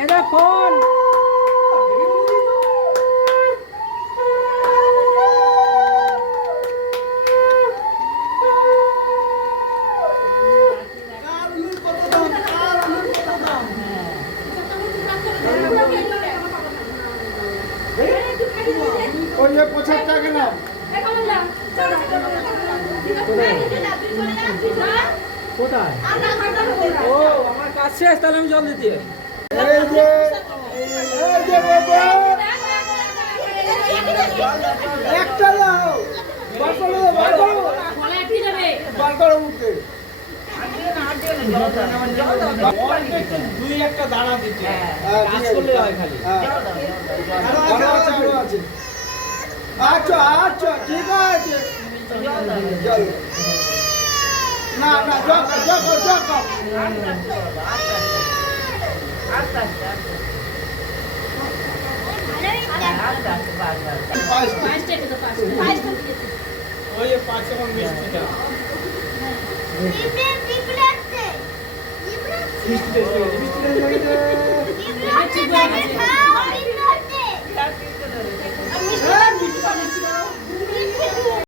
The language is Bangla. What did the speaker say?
এদা ফোন ওই 50 টাকা না কোথায় ও আমার কাজ শেষ তাহলে আমি জল দিতে এই যে বাবা একটা দাও বার করো মুখে দুই একটা দানা দিতে কাজ করলে হয় খালি আছে আচ্ছা আচ্ছা ঠিক আছে চলো না না যাও ওই 5 এখন মিষ্টিটা মিষ্টি